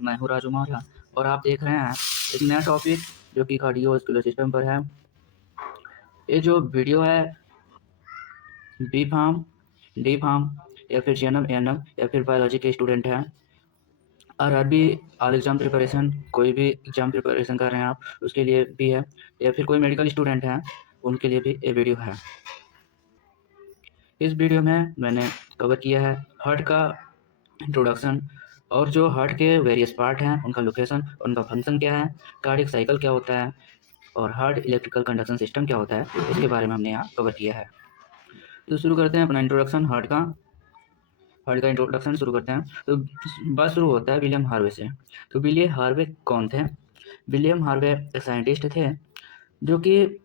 मैं हूँ राजू मौर्य और आप देख रहे हैं एक नया टॉपिक जो कि कार्डियोवास्कुलर सिस्टम पर है। ये जो वीडियो है बी फार्म, डी फार्म या फिर जीएनएम, एएनएम या फिर बायोलॉजी के स्टूडेंट हैं, आरआरबी ऑल एग्जाम प्रिपरेशन, कोई भी एग्जाम प्रिपरेशन कर रहे हैं आप, उसके लिए भी है, या फिर कोई मेडिकल स्टूडेंट हैं उनके लिए भी ये वीडियो है। इस वीडियो में मैंने कवर किया है हार्ट का इंट्रोडक्शन और जो हार्ट के वेरियस पार्ट हैं उनका लोकेशन, उनका फंक्शन क्या है, कार्डियक साइकिल क्या होता है और हार्ट इलेक्ट्रिकल कंडक्शन सिस्टम क्या होता है, इसके बारे में हमने यहाँ कवर किया है। तो शुरू करते हैं अपना इंट्रोडक्शन हार्ट का इंट्रोडक्शन शुरू करते हैं। तो बात शुरू होता है विलियम हार्वे से। तो विलियम हार्वे कौन थे? विलियम हार्वे एक साइंटिस्ट थे जो कि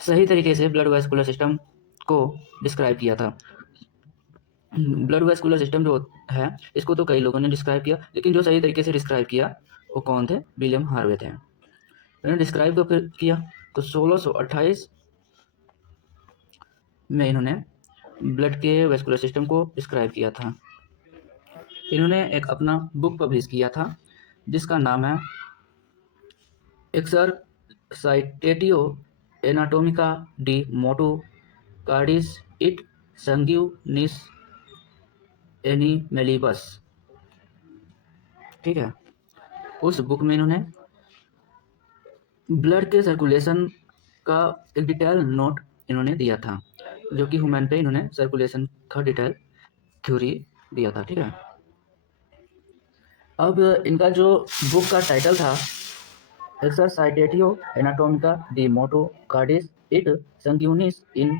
सही तरीके से ब्लड वेस्कुलर सिस्टम को डिस्क्राइब किया था। ब्लड वेस्कुलर सिस्टम जो है इसको तो कई लोगों ने डिस्क्राइब किया, लेकिन जो सही तरीके से डिस्क्राइब किया वो कौन थे? विलियम हार्वे थे। इन्होंने डिस्क्राइब तो फिर किया तो 1628 में इन्होंने ब्लड के वेस्कुलर सिस्टम को डिस्क्राइब किया था। इन्होंने एक अपना बुक पब्लिश किया था जिसका नाम है एक्सरसाइटेटियो एनाटोमिका डी मोटो कार्डिस इट संगीवनिस एनिमेलिबस। ठीक है, उस बुक में इन्होंने ब्लड के सर्कुलेशन का एक डिटेल नोट इन्होंने दिया था, जो कि ह्यूमन पे इन्होंने सर्कुलेशन का डिटेल थ्योरी दिया था। ठीक है, अब इनका जो बुक का टाइटल था एक्सरसाइटेटियो एनाटोमिका डी मोटो कार्डिस इट संगीवनिस इन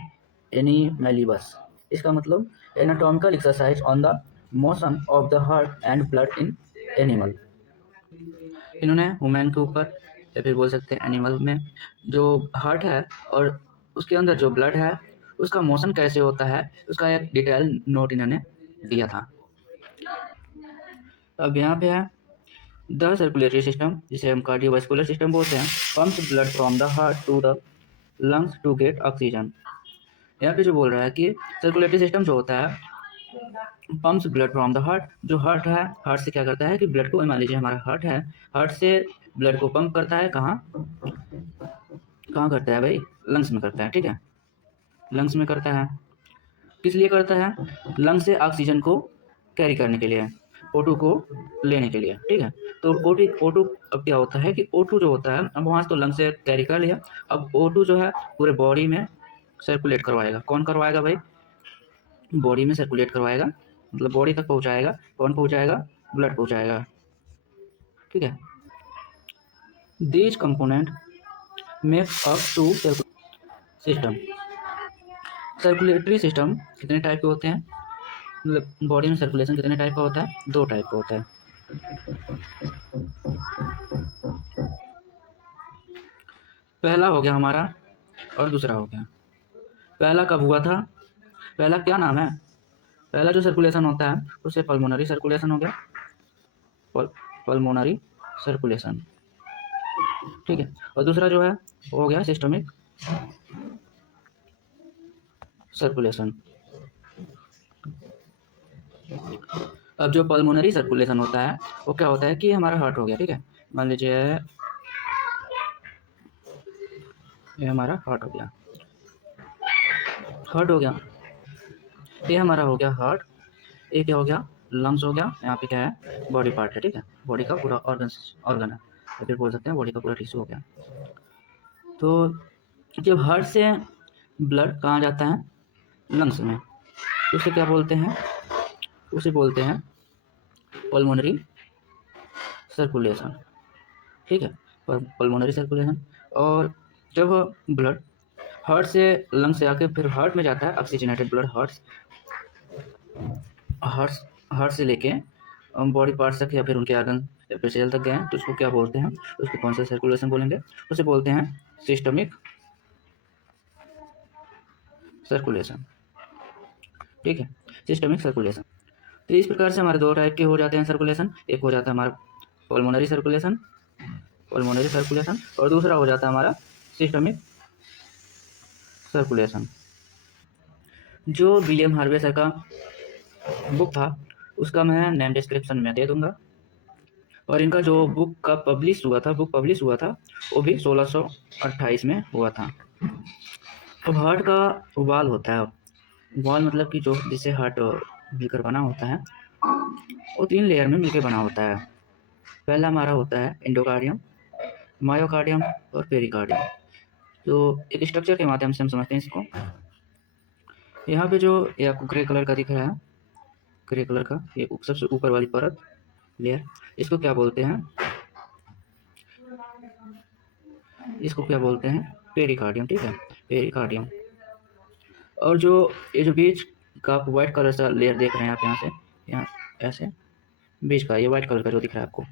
एनिमेलिबस। इसका मतलब anatomical exercise on the motion of the heart and blood in animal. इन्होंने ह्यूमन के ऊपर या फिर बोल सकते हैं एनिमल में जो हार्ट है और उसके अंदर जो ब्लड है उसका मोशन कैसे होता है उसका एक डिटेल नोट इन्होंने दिया था। अब यहाँ पे है द सर्कुलेटरी सिस्टम, जिसे हम कार्डियोवास्कुलर सिस्टम बोलते हैं, pumps blood from the heart to the lungs to get oxygen. यहाँ पे जो बोल रहा है कि सर्कुलेटरी सिस्टम जो होता है pumps blood from the heart, जो हार्ट है हार्ट से क्या करता है कि ब्लड को, मान लीजिए हमारा हार्ट है, हार्ट से ब्लड को पंप करता है, कहाँ कहाँ करता है भाई? लंग्स में करता है। ठीक है, लंग्स में करता है। किस लिए करता है? लंग्स से ऑक्सीजन को कैरी करने के लिए, O2 को लेने के लिए। ठीक है, तो O2 अब क्या होता है कि O2 जो होता है, अब वहाँ से तो लंग्स से कैरी कर लिया, अब O2 जो है पूरे बॉडी में सर्कुलेट करवाएगा। कौन करवाएगा भाई? बॉडी में सर्कुलेट करवाएगा, मतलब बॉडी तक पहुँचाएगा। कौन पहुँचाएगा? ब्लड पहुँचाएगा। ठीक है, these component make up to system. Circulatory system कितने टाइप के होते हैं, मतलब बॉडी में सर्कुलेशन कितने टाइप का होता है? 2 टाइप का होता है। पहला हो गया हमारा और दूसरा हो गया। पहला कब हुआ था? पहला क्या नाम है? पहला जो सर्कुलेशन होता है उसे पल्मोनरी सर्कुलेशन हो गया, पल्मोनरी सर्कुलेशन। ठीक है, और दूसरा जो है वो हो गया सिस्टमिक सर्कुलेशन। अब जो पल्मोनरी सर्कुलेशन होता है वो क्या होता है कि हमारा हार्ट हो गया। ठीक है, मान लीजिए ये हमारा हार्ट हो गया, हार्ट हो गया, ये हमारा हो गया हार्ट, ये क्या हो गया? लंग्स हो गया, यहाँ पे क्या है? बॉडी पार्ट है। ठीक है, बॉडी का पूरा ऑर्गन है, या फिर बोल सकते हैं बॉडी का पूरा टिश्यू हो गया। तो जब हार्ट से ब्लड कहाँ जाता है? लंग्स में, तो उसे क्या बोलते हैं? उसे बोलते हैं पल्मोनरी सर्कुलेशन। ठीक है, पल्मोनरी सर्कुलेशन। और जब ब्लड हार्ट से लंग्स से आके फिर हार्ट में जाता है, ऑक्सीजनेटेड ब्लड हार्ट हार्ट से लेके बॉडी पार्ट्स तक या फिर उनके आर्गन या फिर सेल तक गए हैं, तो उसको क्या बोलते हैं? उसको कौन सा सर्कुलेशन बोलेंगे? उसे बोलते हैं सिस्टमिक सर्कुलेशन। ठीक है, सिस्टमिक सर्कुलेशन। तो इस प्रकार से हमारे 2 टाइप के हो जाते हैं सर्कुलेशन। एक हो जाता है हमारा पल्मोनरी सर्कुलेशन, और दूसरा हो जाता है हमारा सिस्टमिक सर्कुलेशन। जो विलियम हार्वे सर का बुक था उसका मैं नेम डिस्क्रिप्शन में दे दूंगा, और इनका जो बुक पब्लिश हुआ था वो भी 1628 में हुआ था। अब हार्ट का वॉल होता है, वॉल मतलब कि जो जिससे हार्ट मिलकर बना होता है वो 3 लेयर में मिलकर बना होता है। पहला हमारा होता है एंडोकार्डियम, मायोकार्डियम और पेरिकार्डियम। तो एक स्ट्रक्चर के माध्यम से हम समझते हैं इसको। यहाँ पे जो ये आपको ग्रे कलर का दिख रहा है, ग्रे कलर का ये सबसे ऊपर वाली परत लेयर, इसको क्या बोलते हैं? इसको क्या बोलते हैं? पेरिकार्डियम, ठीक है, पेरिकार्डियम। और जो ये जो बीच का आप व्हाइट कलर का लेयर देख रहे हैं आप यहाँ से, यहाँ ऐसे बीच का ये व्हाइट कलर का जो दिख रहा है आपको,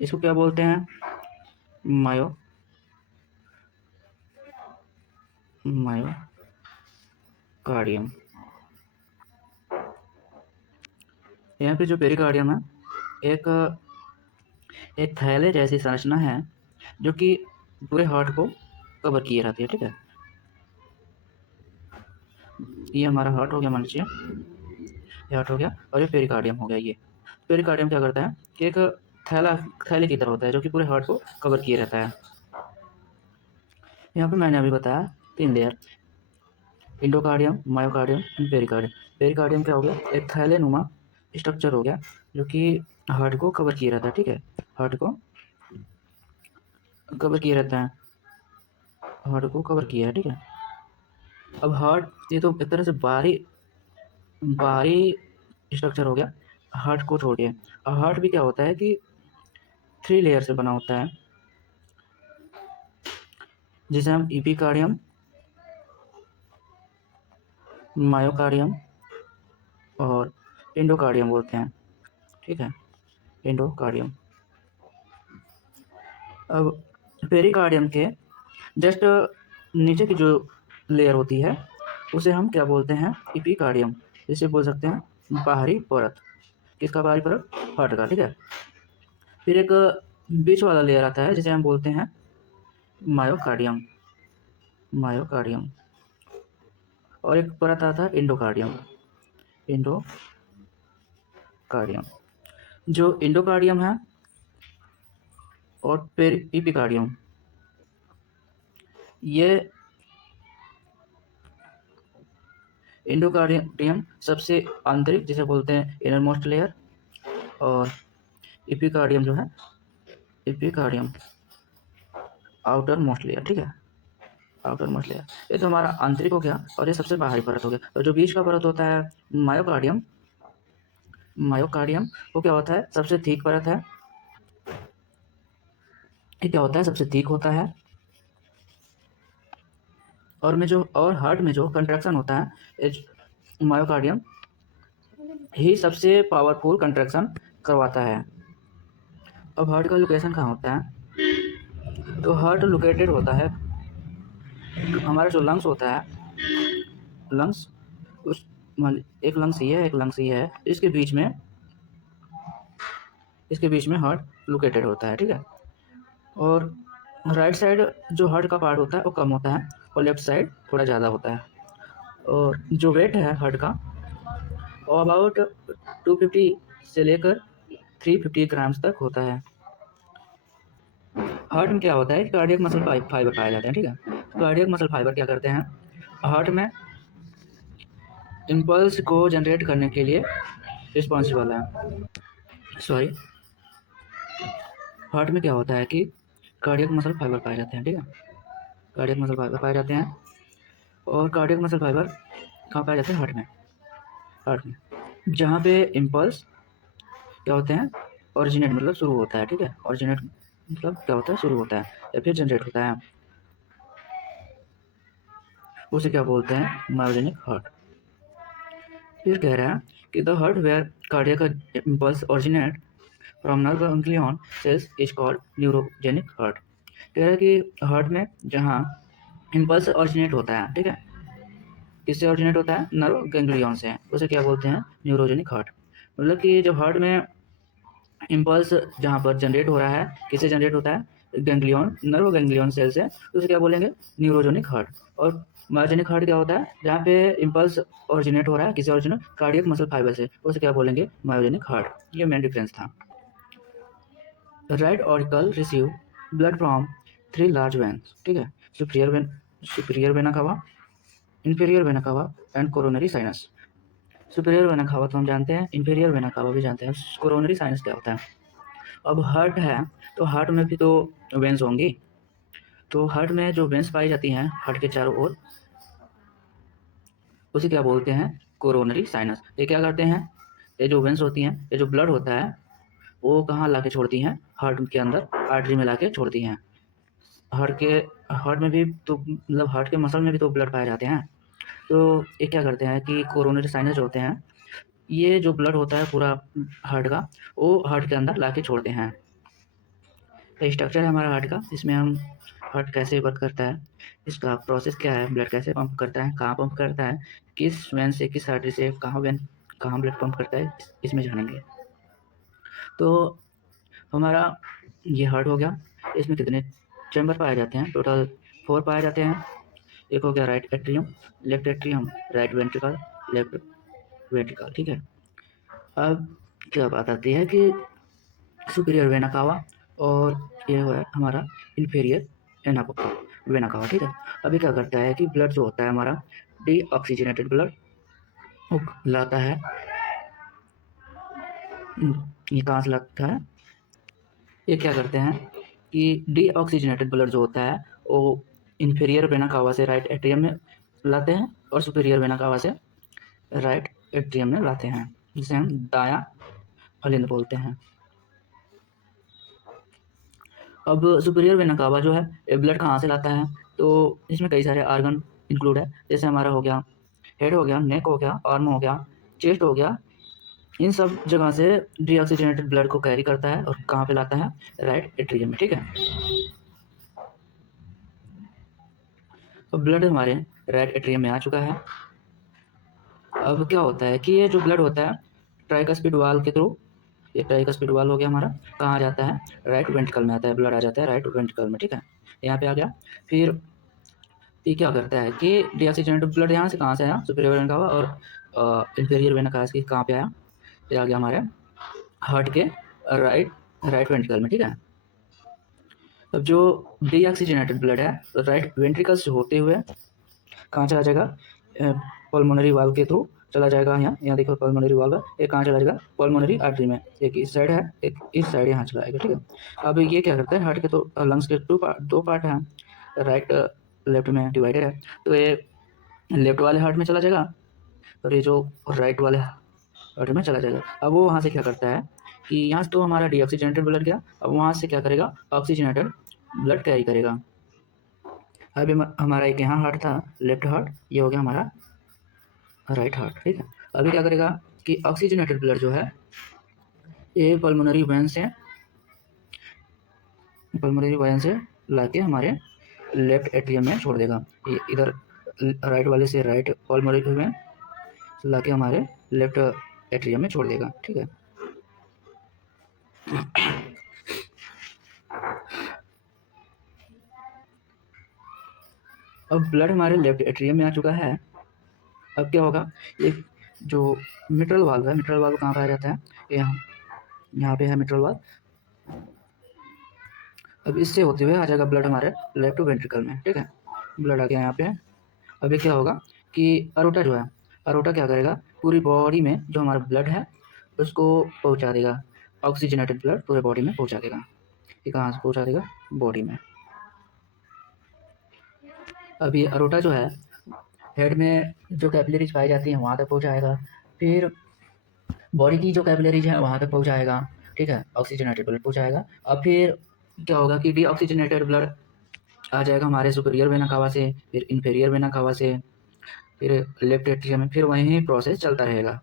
इसको क्या बोलते हैं? मायो मायोकार्डियम। यहाँ पे जो पेरिकार्डियम है एक एक थैले जैसी संरचना है जो कि पूरे हार्ट को कवर किए रहती है, ठीक है। ये हमारा हार्ट हो गया, मान लीजिए ये हार्ट हो गया और ये पेरिकार्डियम हो गया। ये पेरिकार्डियम क्या करता है कि एक थैले की तरह होता है जो कि पूरे हार्ट को कवर किए रहता है। यहाँ पे मैंने अभी बताया 3 layer, endocardium, myocardium and pericardium. Pericardium क्या हो गया? एक थैले नुमा स्ट्रक्चर हो गया जो कि हार्ट को कवर किए रहता है, ठीक है, हार्ट को कवर किए रहता है, हार्ट को कवर किया है, ठीक है। अब हार्ट ये तो एक तरह से बाहरी स्ट्रक्चर हो गया हार्ट को छोड़ के। और हार्ट भी क्या होता है कि 3 लेयर से बना होता है जिसे हम इपिकार्डियम, मायोकार्डियम और एंडोकार्डियम बोलते हैं, ठीक है, एंडोकार्डियम। अब पेरिकार्डियम के जस्ट नीचे की जो लेयर होती है उसे हम क्या बोलते हैं? इपिकार्डियम, जिसे बोल सकते हैं बाहरी परत। किसका बाहरी परत? हार्ट का, ठीक है। फिर एक बीच वाला लेयर आता है जिसे हम बोलते हैं मायोकार्डियम, मायोकार्डियम। और एक परत आता है एंडोकार्डियम, एंडोकार्डियम। जो एंडोकार्डियम है और इपिकार्डियम, ये एंडोकार्डियम सबसे आंतरिक जिसे बोलते हैं इनर मोस्ट लेयर, और इपिकार्डियम जो है, इपिकार्डियम आउटर मोस्ट लेयर, ठीक है, आउटर मोस्ट लेयर। ये तो हमारा आंतरिक हो गया और ये सबसे बाहरी परत हो गया। और जो बीच का परत होता है मायोकार्डियम, मायोकार्डियम वो क्या होता है? सबसे थिक परत है। ये क्या होता है? सबसे थिक होता है। और हार्ट में जो कंट्रैक्शन होता है मायोकार्डियम ही सबसे पावरफुल कंट्रैक्शन करवाता है। अब हार्ट का लोकेशन कहाँ होता है? तो हार्ट लोकेटेड होता है, हमारा जो लंग्स होता है, लंग्स उस एक लंग्स ये है, एक लंग्स ये है, इसके बीच में हार्ट लोकेटेड होता है, ठीक है। और राइट साइड जो हार्ट का पार्ट होता है वो कम होता है और लेफ्ट साइड थोड़ा ज़्यादा होता है। और जो वेट है हार्ट का वो अबाउट 250 से लेकर 350 ग्राम्स तक होता है। हार्ट में क्या होता है? कार्डियक मसल फाइबर पाए जाते हैं, ठीक है। कार्डियक मसल फाइबर क्या करते हैं? हार्ट में इम्पल्स को जनरेट करने के लिए रिस्पॉन्सिबल है। सॉरी, हार्ट में क्या होता है कि कार्डियक मसल फाइबर पाए जाते हैं, ठीक है, कार्डियक मसल फाइबर पाए जाते हैं। और कार्डियक मसल फाइबर कहाँ पाए जाते हैं? हार्ट में जहाँ पे इम्पल्स क्या होते हैं? ओरिजिनेट मतलब शुरू होता है, ठीक है, ओरिजिनेट मतलब क्या होता है? शुरू होता है या फिर जनरेट होता है, उसे क्या बोलते हैं? Myogenic heart. फिर कह रहा है कि the heart where cardiac impulse originate from nerve ganglion cells is called neurogenic heart. कह रहा है कि हार्ट में जहाँ इम्पल्स ओरिजिनेट होता है, ठीक है, किससे ओरिजिनेट होता है? नर्व गैंग्लियन से, उसे क्या बोलते हैं? Neurogenic heart. मतलब कि जब हार्ट में इम्पल्स जहाँ पर जनरेट हो रहा है, किससे जनरेट होता है? गैंग्लियन, नर्व गैंग्लियन सेल से, तो उसे क्या बोलेंगे? Neurogenic heart. और मायोजेनिक हार्ट क्या होता है? जहाँ पे इम्पल्स ओरिजिनेट हो रहा है किसी ओरिजिनल कार्डियक मसल फाइबर से, उसे क्या बोलेंगे? Myogenic heart. ये मेन डिफरेंस था। Right auricle receive blood from 3 large veins, ठीक है। Superior vena cava, inferior vena cava and coronary sinus. Superior vena cava तो हम जानते हैं, इंफीरियर वेना कावा भी जानते हैं। कोरोनरी साइनस क्या होता है? अब हार्ट है तो हार्ट में भी तो वेन्स होंगी, तो हार्ट में जो वेन्स पाई जाती हैं हार्ट के चारों ओर, उसे क्या बोलते हैं? Coronary sinus. ये क्या करते हैं? ये जो वेन्स होती हैं, ये जो ब्लड होता है वो कहाँ लाके छोड़ती हैं? हार्ट के अंदर आर्टरी में लाके छोड़ती हैं। हार्ट में भी तो मतलब हार्ट के मसल में भी तो ब्लड पाए जाते हैं। तो ये क्या करते हैं कि कोरोनरी साइनस जो होते हैं, ये जो ब्लड होता है पूरा हार्ट का, वो हार्ट के अंदर लाके छोड़ते हैं। तो स्ट्रक्चर है हमारा हार्ट का, इसमें हम हार्ट कैसे वर्क करता है, इसका प्रोसेस क्या है, ब्लड कैसे पंप करता है, कहाँ पंप करता है, किस वेन से किस आर्टरी से कहाँ ब्लड पंप करता है, इसमें जानेंगे। तो हमारा ये हार्ट हो गया। इसमें कितने चैम्बर पाए जाते हैं? टोटल 4 पाए जाते हैं। एक हो गया right atrium, left atrium, right ventricle, left ventricle, ठीक है। अब क्या बात आती है कि सुपीरियर वेना कावा और ये है हमारा इन्फीरियर वेना कावा, ठीक है। अभी क्या करता है कि ब्लड जो होता है हमारा डीऑक्सीजनेटेड ब्लड लाता है, ये कहाँ से लाता है? ये क्या करते हैं कि डीऑक्सीजनेटेड ब्लड जो होता है वो इन्फीरियर वेना कावा से राइट एट्रियम में लाते हैं और सुपीरियर वेना कावा से राइट एट्रियम में लाते हैं, जिसे हम दायां अलिंद बोलते हैं। अब सुपीरियर वेना कावा जो है ये ब्लड कहाँ से लाता है? तो इसमें कई सारे आर्गन इंक्लूड है, जैसे हमारा हो गया हेड हो गया, नेक हो गया, आर्म हो गया, चेस्ट हो गया। इन सब जगह से डीऑक्सीजनेटेड ब्लड को कैरी करता है और कहाँ पे लाता है? राइट एट्रियम में, ठीक है। तो ब्लड हमारे राइट एट्रियम में आ चुका है। अब क्या होता है कि ये जो ब्लड होता है ट्राइकस्पिड वाल के थ्रू, ये ट्राइकस्पिड वाल हो गया हमारा, कहाँ जाता है? राइट वेंट्रिकल में आता है, ब्लड आ जाता है राइट वेंट्रिकल में, ठीक है। यहाँ पे आ गया। फिर ये क्या करता है कि डीऑक्सीजनेटेड ब्लड यहाँ से कहाँ से आया? सुपीरियर वेन का हुआ, और इंफीरियर वेन का कहाँ पे आया? ये आ गया हमारे हार्ट के राइट वेंट्रिकल में, ठीक है। अब जो डीऑक्सीजनेटेड ब्लड है तो राइट वेंट्रिकल से होते हुए कहाँ चला जाएगा? पल्मोनरी वाल्व के थ्रू चला जाएगा। यहाँ देखो पल्मोनरी वाल्व है, एक कहाँ चला जाएगा? पल्मोनरी आर्टरी में, एक इस साइड है एक इस साइड यहाँ चला जाएगा, ठीक है। अब ये क्या करता है? हार्ट के तो लंग्स के दो पार्ट हैं, राइट लेफ्ट में डिवाइडेड है, तो ये लेफ्ट वाले हार्ट में चला जाएगा और ये जो राइट वाले हार्ट में चला जाएगा। अब वो वहाँ से क्या करता है कि यहाँ से तो हमारा डीऑक्सीजनेटेड ब्लड गया, अब वहाँ से क्या करेगा? ऑक्सीजनेटेड ब्लड कैरी करेगा। अभी हमारा एक यहाँ हार्ट था लेफ्ट हार्ट, ये हो गया हमारा राइट हार्ट, ठीक है। अभी क्या करेगा कि ऑक्सीजनेटेड ब्लड जो है ये पल्मोनरी वेन से लाके हमारे लेफ्ट एट्रियम में छोड़ देगा। ये इधर राइट वाले से राइट पल्मोनरी वेन लाके हमारे लेफ्ट एट्रियम में छोड़ देगा, ठीक है। अब ब्लड हमारे लेफ्ट एट्रियम में आ चुका है। अब क्या होगा? एक जो मिट्रल वाल्व है, मिट्रल वाल्व कहाँ पाया जाता है? यहाँ पे है मिट्रल वाल्व। अब इससे होते हुए आ जाएगा ब्लड हमारे लेफ्ट वेंट्रिकल में, ठीक है। ब्लड आ गया यहाँ पे। अभी क्या होगा कि अरोटा जो है, अरोटा क्या करेगा? पूरी बॉडी में जो हमारा ब्लड है उसको पहुँचा देगा, ऑक्सीजनेटेड ब्लड पूरे बॉडी में पहुँचा देगा। ये कहाँ से पहुँचा देगा? बॉडी में। अभी अरोटा जो है हेड में जो कैपिलरीज पाई जाती हैं वहाँ तक पहुँचाएगा, फिर बॉडी की जो कैपिलरीज है वहाँ तक पहुँचाएगा, ठीक है, ऑक्सीजनेटेड ब्लड पहुँचाएगा। अब फिर क्या होगा कि डीऑक्सीजनेटेड ब्लड आ जाएगा हमारे सुपीरियर वेना कावा से, फिर इंफीरियर वेना कावा से, फिर लेफ्ट एट्रियम में, फिर वहीं प्रोसेस चलता रहेगा।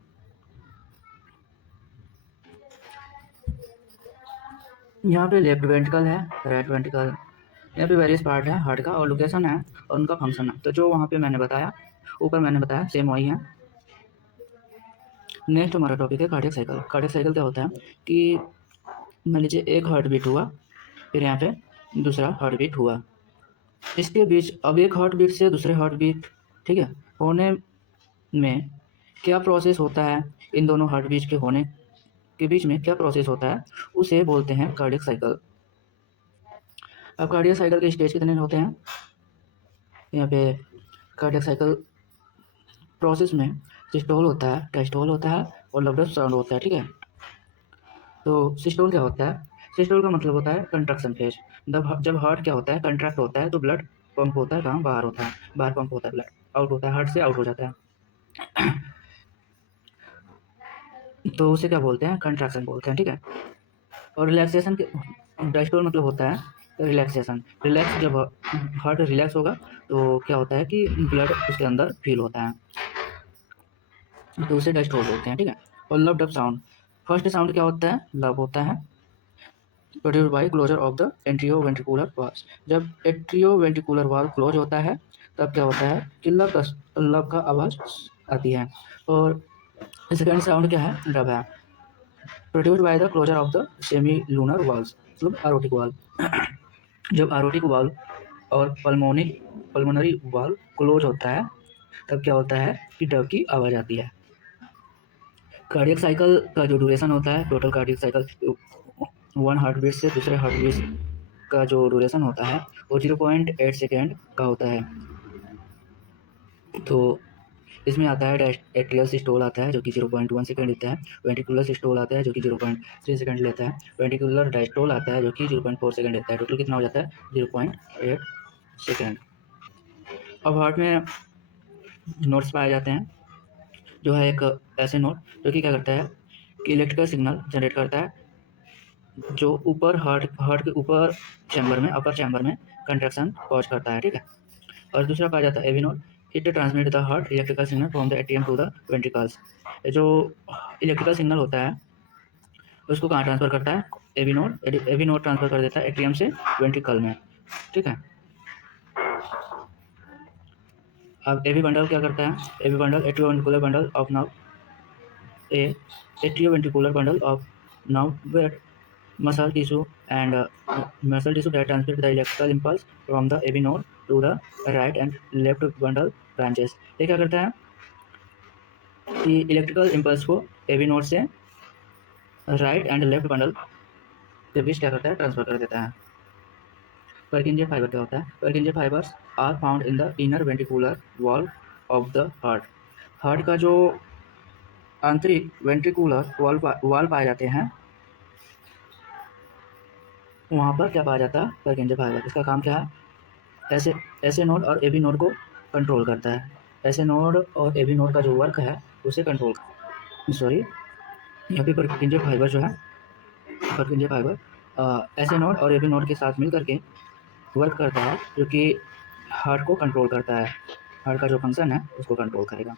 यहाँ पे लेफ्ट वेंट्रिकल है, राइट वेंट्रिकल, यहाँ पे वेरियस पार्ट है हार्ट का और लोकेशन है और उनका फंक्शन है। तो जो वहाँ पे मैंने बताया, ऊपर मैंने बताया सेम वही है। नेक्स्ट हमारा टॉपिक है कार्डियक साइकिल। कार्डियक साइकिल क्या होता है कि मान लीजिए एक हार्ट बीट हुआ, फिर यहाँ पे दूसरा हार्ट बीट हुआ, इसके बीच अब एक हार्ट बीट से दूसरे हार्ट बीट, ठीक है, होने में क्या प्रोसेस होता है, इन दोनों हार्ट बीट के होने के बीच में क्या प्रोसेस होता है, उसे बोलते हैं कार्डियक साइकिल। अब कार्डियक साइकिल के स्टेज कितने होते हैं यहाँ पे? कार्डियक साइकिल प्रोसेस में सिस्टोल होता है, डायस्टोल होता है और लवडस साउंड होता है, ठीक है। तो सिस्टोल क्या होता है? सिस्टोल का मतलब होता है कंट्रक्शन फेज। जब हार्ट क्या होता है, कंट्रैक्ट होता है तो ब्लड पंप होता है, कहाँ? बाहर होता है, बाहर पंप होता है, ब्लड आउट होता है, हार्ट से आउट हो जाता है। तो उसे क्या बोलते हैं? कंट्रैक्शन बोलते हैं, ठीक है। और रिलैक्सेशन के डायस्टोल मतलब होता है रिलैक्सेशन। रिलैक्स जब हार्ट रिलैक्स होगा तो क्या होता है कि ब्लड उसके अंदर फील होता है, तो उसे डायस्टोल बोलते हैं, ठीक है। और लब डब साउंड, फर्स्ट साउंड क्या होता है? लब होता है, produced by closure of the atrioventricular valve. जब एट्रियोवेंट्रिकुलर वाल्व क्लोज होता है तब क्या होता है कि लब का आवाज़ आती है। और सेकेंड साउंड क्या है? डब है, produced by the closure of the semi lunar valve, मतलब एरोटिक वाल्व। जब एरोटिक वाल्व और पल्मोनरी वाल्व क्लोज होता है तब क्या होता है कि डब की आवाज़ आती है। कार्डियक साइकिल का जो ड्यूरेशन होता है, total cardiac cycle one heart beat से दूसरे हार्ट बीट का जो ड्यूरेशन होता है वो 0.8 सेकेंड का होता है। तो इसमें आता है एट्रियल सिस्टोल आता है जो कि 0.1 सेकेंड लेता है, वेंट्रिकुलर सिस्टोल आता है जो कि 0.3 सेकेंड लेता है, वेंट्रिकुलर डायस्टोल आता है जो कि 0.4 सेकेंड लेता है। टोटल कितना हो जाता है? 0.8 सेकेंड। अब हार्ट में नोड्स पाए जाते हैं, जो है एक ऐसे नोड जो कि क्या करता है कि इलेक्ट्रिकल सिग्नल जनरेट करता है, जो ऊपर हार्ट के ऊपर चैम्बर में, अपर चैम्बर में कंट्रैक्शन कॉज करता है, ठीक है। और दूसरा पाया जाता है AV node, it transmit the heart electrical signal from the atrium to the ventricles. जो इलेक्ट्रिकल सिग्नल होता है उसको कहाँ ट्रांसफर करता है? एवी नोड ट्रांसफर कर देता है एटीएम से वेंट्रिकल में, ठीक है। अब एवी बंडल क्या करता है? AV bundle atrioventricular bundle of now a atrioventricular bundle of now wet muscle tissue and muscle tissue that transmit the electrical impulse from the AV node to the right and left bundle branches। ये क्या करता है कि electrical impulse को AV node से right and left bundle के बीच क्या करता है? ट्रांसफर कर देता है। पर्किंजे फाइबर क्या होता है? Purkinje fibres are found in the inner ventricular wall of the heart. Heart का जो आंतरिक वेंट्रिकुलर वॉल पाए जाते हैं वहाँ पर क्या पाया जाता है? पर्किंजे फाइबर। इसका काम क्या है? ऐसे नोड और एबी नोड को कंट्रोल करता है। ऐसे नोड और एबी नोड का जो वर्क है उसे कंट्रोल, सॉरी, यहाँ पे पर्किंजे फाइबर जो है, पर्किंजे फाइबर ऐसे नोड और एबी नोड के साथ मिल करके वर्क करता है, जो कि हार्ट को कंट्रोल करता है, हार्ट का जो फंक्शन है उसको कंट्रोल करेगा।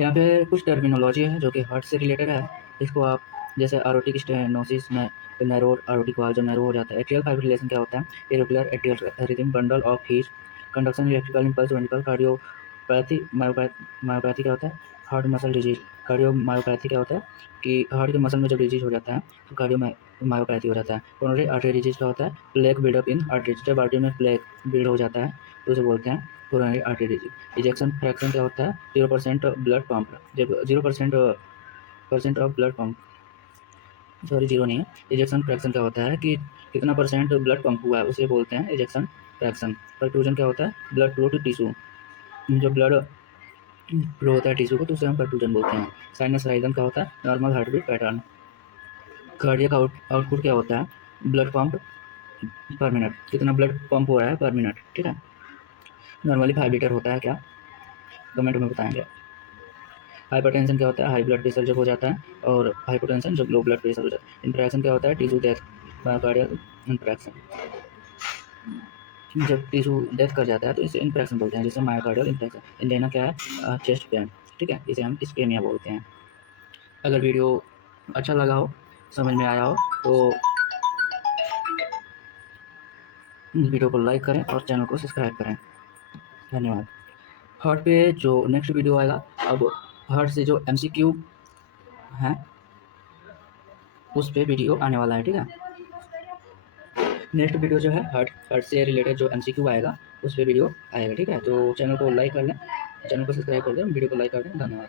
यहाँ पे कुछ टर्मिनोलॉजी है जो कि हार्ट से रिलेटेड है, इसको आप जैसे आरोटिक स्टेनोसिस में नैरो आरोटिक वाल्व जब नैरो हो जाता है। एट्रियल फाइब्रिलेशन क्या होता है? Irregular atrial rhythm bundle of heat conduction electrical impulse ventricle cardiopathy myopathy क्या होता है? Heart muscle disease. कार्डियोमायोपैथी क्या होता है कि हार्ट के मसल में जब डिजीज हो जाता है तो कार्डियोमायोपैथी हो जाता है। कोरोनरी आर्टरी डिजीज क्या होता है? Plaque buildup in arteries. जब आर्टरी में प्लेक बिल्ड हो जाता है तो उसे बोलते हैं coronary artery disease. Ejection fraction क्या होता है? 0% ब्लड पंप। जब 0% ऑफ ब्लड पंप, सॉरी 0 नहीं है, इजेक्शन फ्रैक्शन क्या होता है कि कितना परसेंट ब्लड पंप हुआ है उसे बोलते हैं इजेक्शन फ्रैक्शन। परफ्यूजन क्या होता है? ब्लड फ्लो टू टिश्यू, जब ब्लड फ्लो होता है टिश्यू को तो उसे हम परफ्यूजन बोलते हैं। साइनस राइजम क्या होता है? Normal heart beat pattern. Cardiac output क्या होता है? ब्लड पंप पर मिनट, कितना ब्लड पंप हो रहा है पर मिनट, ठीक है। नॉर्मली 5 लीटर होता है क्या? कमेंट में बताएंगे। हाइपरटेंशन क्या होता है? हाई ब्लड प्रेशर जब हो जाता है, और हाइपोटेंशन जब लो ब्लड प्रेशर हो जाता है। इंटरेक्शन क्या होता है? Tissue death, myocardial interaction. जब टिश्यू डेथ कर जाता है तो इसे इंटरेक्शन बोलते हैं, जैसे मायोकार्डियल इंटरेक्शन। इंडेना क्या है? चेस्ट पेन, ठीक है, इसे हम इस्केमिया बोलते हैं। अगर वीडियो अच्छा लगा हो, समझ में आया हो तो वीडियो को लाइक करें और चैनल को सब्सक्राइब करें। धन्यवाद। हार्ट पे जो नेक्स्ट वीडियो आएगा, अब हार्ट से जो MCQ है उस पे वीडियो आने वाला है, ठीक है। नेक्स्ट वीडियो जो है हार्ट से रिलेटेड जो एमसीक्यू आएगा उस पर वीडियो आएगा, ठीक है। तो चैनल को लाइक कर लें, चैनल को सब्सक्राइब कर दें, वीडियो को लाइक कर दें। धन्यवाद।